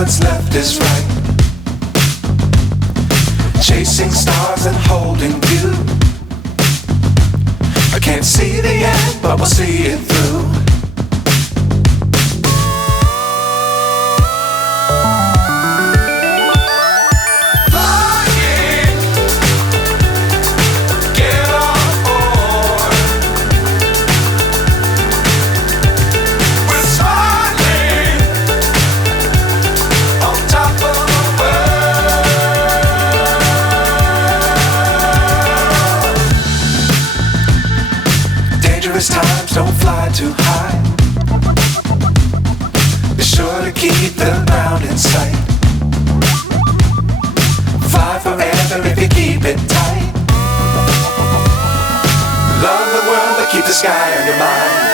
what's left is right. Chasing stars and holding you. I can't see the end, but we'll see it through. Times don't fly too high. Be sure to keep the ground in sight. Fly forever if you keep it tight. Love the world but keep the sky on your mind.